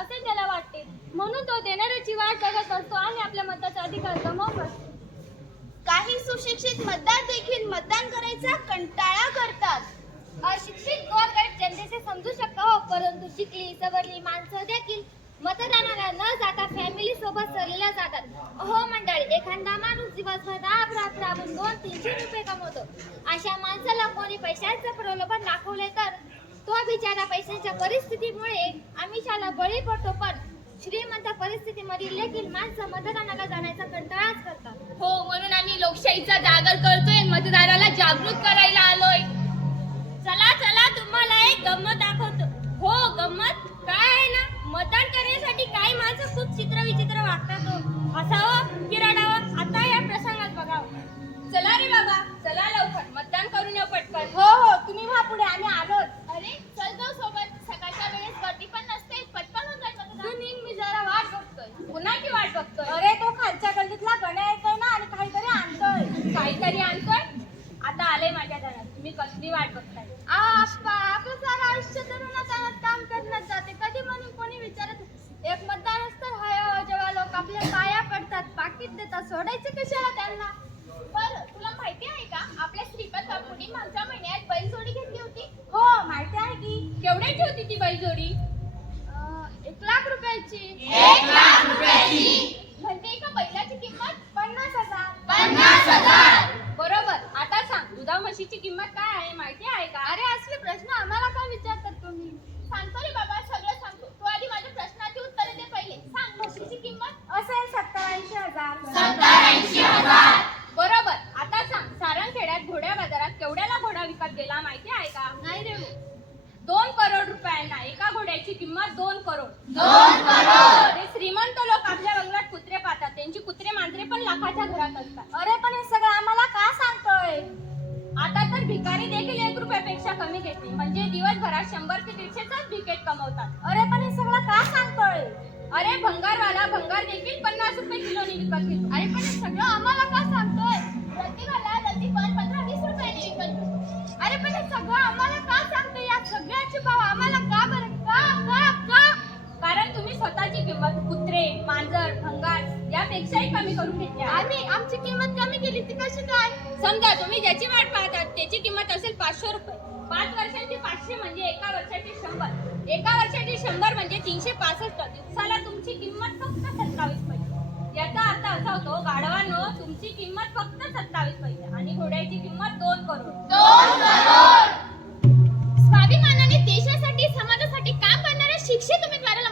असे त्याला वाटते. म्हणून तो देणाऱ्याची वाट बघत असतो आणि आपल्या मताचा अधिकार गमावत असतो काही सुशिक्षित मतदार देखील मतदान करायचा कंटाळा करतात. अशिक्षित गोरगट जनतेचे समजू शकता हो परंतु शिकली सबरली माणसं देखील मतदानाला न जाता फॅमिली सोबत सरलेल्या जातात. हो मंडळी एखादा माणूस दिवसभर राब राब राबून दोन तीनशे रुपये कमवतो. अशा माणसाला कोणी पैशाचं प्रलोभन दाखवले तर तो बिचारा पैशाच्या परिस्थितीमुळे आमिषाला बळी पडतो पण श्रीमंत परिस्थितीमधील देखील माणसं मतदानाला जाण्याचा कंटाळाच करतात. हो म्हणून आम्ही लोकशाहीचा जागर करतोय मतदाराला जागृत करायला आलोय. चला चला तुम्हाला एक गंमत दाखवतो. हो गंमत काय आहे ना? मतदान करण्यासाठी काही माणसं खूप चित्र विचित्र वागतात हो. हसावं की रडावं? आता या प्रसंगात बघावं. चला रे बाबा चला लवकर. मतदान करून येऊ पटकन. हो हो तुम्ही व्हा पुढे. आम्ही आलोच अरे चल जाऊ सोबत सकाळच्या वेळेस गर्दी पण नसते पटकन होऊन जाईल मतदान. तू निघ, मी जरा वाट बघतोय कुणाची वाट बघतोय अरे तो खालच्या गल्लीतला गण्या येतोय ना आणि काहीतरी आणतोय काहीतरी आणतोय आता आले माझ्या घरात तुम्ही कसली वाट बघताय आप्पा आपलं सारं आयुष्य तरुणात काम करण्यात जाते कधी म्हणून कोणी विचारत एक मतदान असतं हाय हो, जेव्हा लोक आपल्या पाया पाकिट देतात सोडायचं कशाला त्यांना? बर तुला माहिती आहे का आपल्या श्रीपत बापूंनी मागच्या महिन्यात बैलजोडी घेतली होती? हो माहिती आहे की. केवढ्याची होती ती बैलजोडी? अं, एक लाख रुपयाची. म्हणजे एका बैलाची किंमत पन्नास हजार. पन्नास हजार. बरोबर. आता सांग दुधा म्हशीची किंमत काय आहे? माहिती आहे का? अरे असले प्रश्न आम्हाला का विचारतात तुम्ही? सांगतो रे बाबा घेते म्हणजे दिवसभरात शंभर ते दीडशेचाच विकेट कमवतात. अरे पण हे सगळं का सांगतोय? अरे भंगारवाला भंगार देखील पन्नास रुपये किलोनी विकत घेतो अरे पण हे सगळं आम्हाला का सांगतोय? रद्दी पण पंधरा वीस रुपयाने विकत घेतो अरे पण हे सगळं आम्हाला का सांगतोय? या सगळ्याची भाव आम्हाला का बरं? का का का? कारण तुम्ही स्वतःची किंमत कुत्रे मांजर भंगार यापेक्षाही कमी करून घेतली. आम्ही आमची किंमत कमी केली ती कशी काय? समजा तुम्ही ज्याची वाट पाहतात त्याची किंमत असेल पाचशे रुपये. पाच वर्षांचे पाचशे म्हणजे एका वर्षाचे शंभर. एका वर्षाचे शंभर म्हणजे तीनशे पासष्ट दिवसाला तुमची किंमत फक्त सत्तावीस पैसे. याचा अर्थ असा होतो गाढवानो तुमची किंमत फक्त सत्तावीस पैसे आणि घोड्याची किंमत दोन करोड. दोन करोड! स्वाभिमानाने देशासाठी समाजासाठी काम करणाऱ्या शिक्षित उमेदवाराला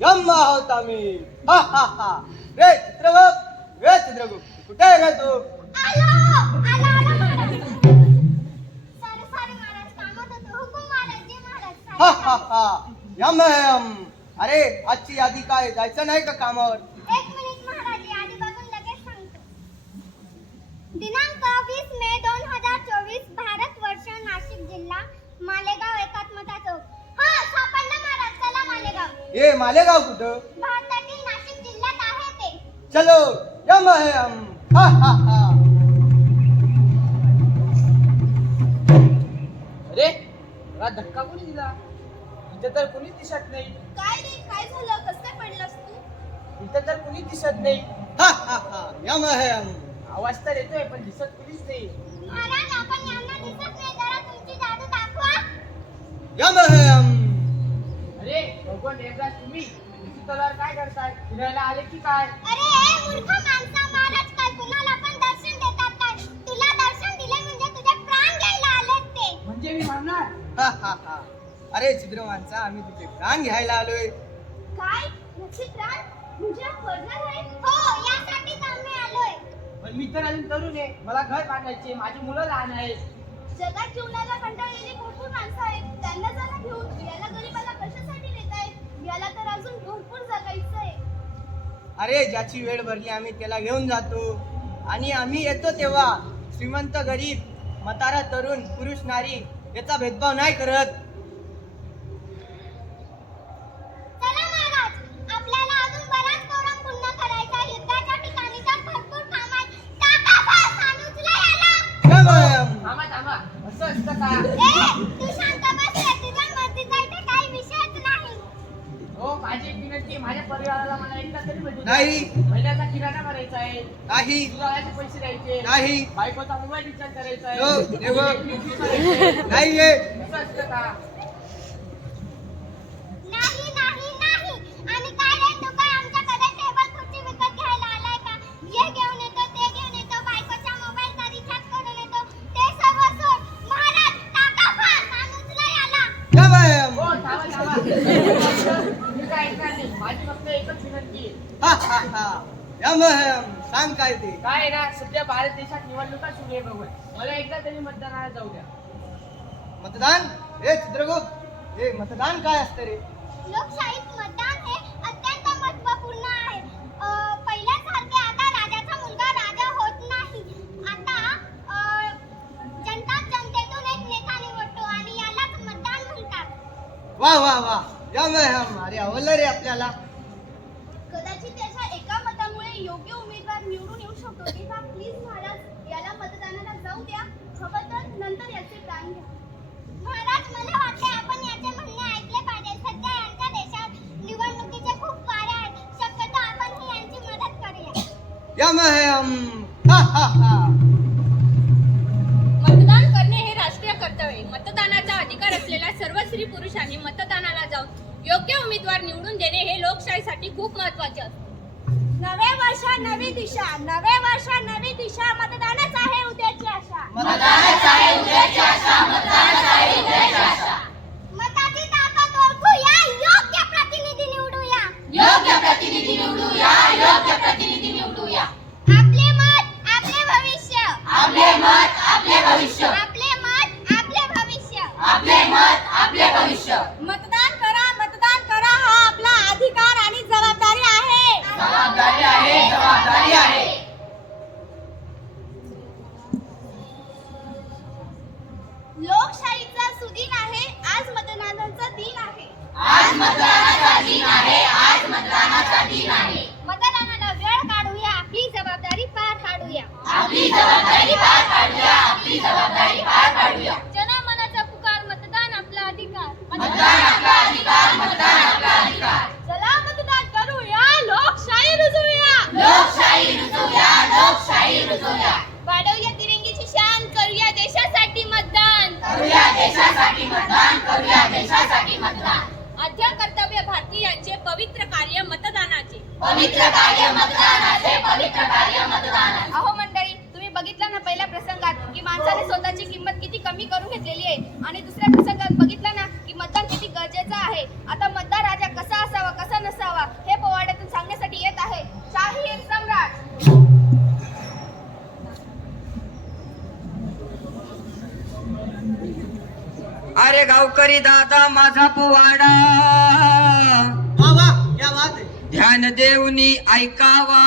यम यम आहोत आम्ही हा हा हा. रे चित्रगुप्त रे चित्रगुप्त कुठे आहे रे तू? हा हा हा. यम है हम अरे आजची यादी काय? जायचं नाही का कामावर? एक मिनिट महाराज. यादी बघून लगेच सांगतो. दिनांक वीस मे दोन हजार चोवीस भारत वर्ष नाशिक जिल्हा मालेगाव एकात्मता चौक. हा सापडला महाराज चला मालेगाव. ए मालेगाव कुठं? भारतातील नाशिक जिल्ह्यात आहे ते. चलो यम है हम. हा हा हा. अरे मला धक्का कोणी दिला? इथं तर कुणीच दिसत नाही. काय रे काय झालं? कसं काय पडलास तू? इथं तर कुणीच दिसत नाही. हा हा हा. यम है हम. आवाज तर येतोय पण दिसत कुणीच नाही. महाराज आपण यांना दिसत नाही. जरा तुमची जादू दाखवा. यम है हम. देवदास तुम्ही? काय करताय? फिरायला आले की काय? अरे ए मूर्ख माणसा महाराज काय कुणाला पण दर्शन देतात काय? तुला दर्शन दिले म्हणजे तुझे प्राण घ्यायला आलेत ते. म्हणजे मी म्हणणार? हा हा हा. अरे छिद्र माणसा आम्ही तुझे प्राण घ्यायला आलोय. काय? नक्की प्राण तुझ्या करणार आहे हो यासाठीच आम्ही आलोय. पण मी तर अजून तरुण आहे. मला घर बांधायचे माझी मुलं लहान आहेत. जगात जीवनाला कंटाळलेली भरपूर माणसं आहेत. त्यांना जरा घेऊन याला गरीबाला कशासाठी याला तर अजून भरपूर जगायचंय. अरे ज्याची वेळ भरली आम्ही त्याला घेऊन जातो. आणि आम्ही येतो तेव्हा. श्रीमंत गरीब मतारा तरुण पुरुष नारी याचा भेदभाव नाही करत चला महाराज आपल्याला अजून बराच प्रोग्राम पूर्ण करायचा आहे. युद्धाच्या ठिकाणी तर भरपूर कामाचे असतं का ए तू शांत बस रे तुझ्या मर्जीचा इथे काही विषयच नाही हो माझी एक विनंती आहे, माझ्या परिवाराला मला एकदा तरी भेटू. नाही. महिन्याचा किराणा भरायचा आहे नाही दुधाचे पैसे द्यायचे नाही बायकोचा मोबाईल रिचार्ज करायचा हो, आहे देव. इलेक्ट्रिक बिल भरायचं आहे. नाहीये असं असतं का नाही नाही नाही आणि काय रे तू काय आमच्याकडे टेबल खुर्ची विकत घ्यायला आलाय का ये घेऊन येतो ते घेऊन येतो बायकोच्या मोबाईलचा रिचार्ज करून येतो ते सर्व सोड महाराज टाका फार माणूस नाही आला या मॅम हो थांबा थांबा मी काय ऐकणार नाही माझी फक्त एकच विनंती आहे हा हा. हा सांग काय ते काय आहे ना सध्या भारत देशात निवडणुका सुरू आहे बघून मला एकदा तरी मतदानाला जाऊ द्या. मतदान? हे चित्रगुप्त. हे मतदान काय असतं रे? लोकशाहीत मतदान हे अत्यंत महत्त्वपूर्ण आहे. अ, पहिल्यासारखे आता राजाचा मुलगा राजा होत नाही. आता अ, जनता जनतेतून एक नेता निवडतो आणि यालाच मतदान म्हणतात. वा वा वा. या मॅम अरे आवडलं रे आपल्याला. कदाचित त्याच्या एका मतामुळे योग्य उमेदवार निवडून येऊ शकतो. तेव्हा प्लीज महाराज याला मतदानाला जाऊ द्या. हवं तर नंतर याचे प्राण घ्या. महाराज मला वाटते आपण याचे म्हणणे ऐकले पाहिजे. सध्या यांच्या देशात निवडणुकीचे खूप वारे आहेत. शक्यतो आपण ही यांची मदत करूया. या मॅम हा हा हा. मतदानाचा अधिकार असलेल्या सर्व स्त्री पुरुषांनी मतदानाला जाऊन योग्य उमेदवार निवडून देणे हे लोकशाहीसाठी खूप महत्त्वाचे असते. नवे वर्ष नवी दिशा नवे वर्ष नवी दिशा मतदानच आहे उद्याची आशा. मताची जबाबदारी पार पाडूया. आपली जबाबदारी पार पाडूया. जनमनाचा पुकार मतदान आपला अधिकार. मतदान आपला अधिकार मतदान आपला अधिकार. चला मतदान करूया. लोकशाही रुजवूया. लोकशाही रुजवूया लोकशाही रुजवूया. वाढवूया तिरंगीची शान करूया देशासाठी मतदान. करूया देशासाठी मतदान करूया देशासाठी मतदान. आद्य कर्तव्य भारतीयांचे पवित्र कार्य मतदानाचे. पवित्र कार्य मतदानाचे पवित्र कार्य मतदानाचे. अहो मंडळी तुम्ही बघितलं ना पहिल्या प्रसंगात की माणसाने स्वतःची किंमत किती कमी करून घेतलेली आहे? आणि दुसऱ्या प्रसंगात बघितलं ना की मतदान किती गरजेचं आहे. आता मतदार राजा कसा असावा कसा नसावा हे पोवाड्यातून सांगण्यासाठी येत आहे. शाहीर सम्राट. अरे गावकरी दादा माझा पोवाडा. ध्यान देऊनी ऐकावा.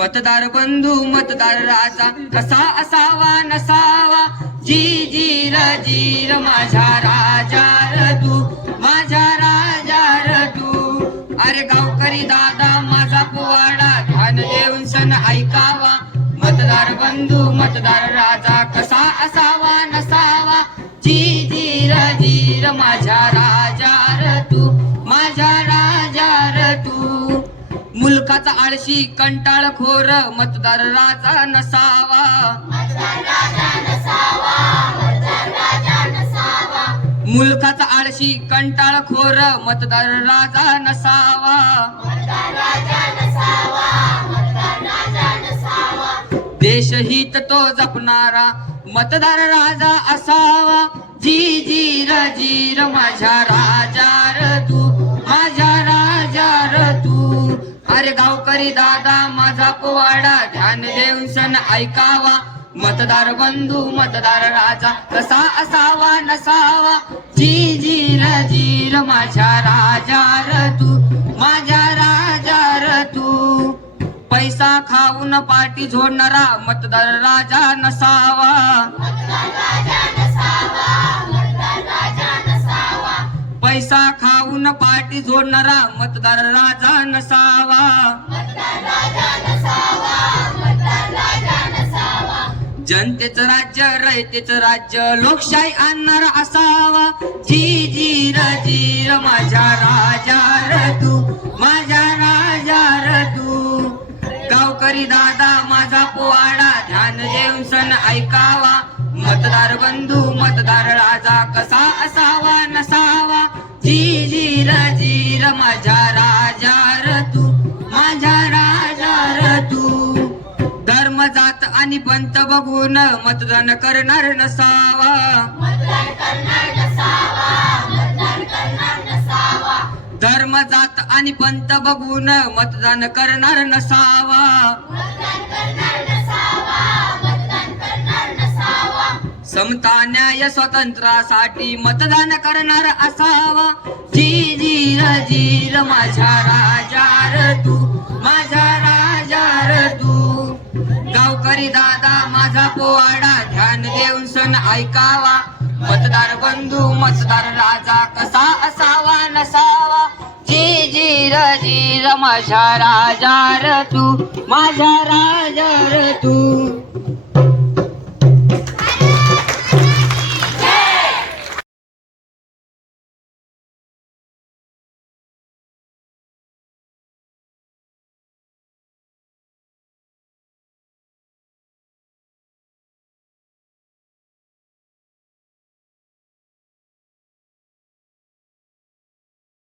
मतदार बंधू मतदार राजा कसा असावा नसावा जी जीर जीर माझा राजा. मुलकाचा आळशी कंटाळ खोर मतदार राजा नसावा. मुलखाचा आळशी कंटाळ खोर मतदार राजा नसावा. देशहित तो जपणारा मतदार राजा असावा. जी जीर जीर माझ्या राजा र तू माझ्या राजा र हर अरे गावकरी दादा माझा पोवाडा ध्यान देऊन सण ऐकावा. मतदार बंधू मतदार राजा कसा असावा नसावा. जी जीर जीर माझ्या राजा र तू माझ्या राजा र तू पैसा खाऊन पाठी झोडणारा मतदार राजा नसावा. पैसा खा खाऊन पाठी जोडणारा मतदार राजा नसावा. राज्य रयतेच राज्य लोकशाही आणणार असावा. जी जी र र माझ्या राजा र माझ्या राजा र गावकरी दादा माझा पोवाडा ध्यान देऊन सण ऐकावा. मतदार बंधू मतदार राजा कसा असावा? नसावा जी र र माझ्या राजा र तू माझ्या राजा र तू. धर्म जात आणि पंत बघून मतदान करणार नसावा. धर्म जात आणि पंत बघून मतदान करणार नसावा. समता न्याय स्वातंत्र्यासाठी मतदान करणार असावा. जी जी र माझ्या राजा र तू माझ्या राजा र तू. गावकरी दादा माझा पोवाडा ध्यान देऊन सण ऐकावा. मतदार बंधू मतदार राजा कसा असावा नसावा. जी जी र र माझ्या राजा र तू माझ्या राजा र तू.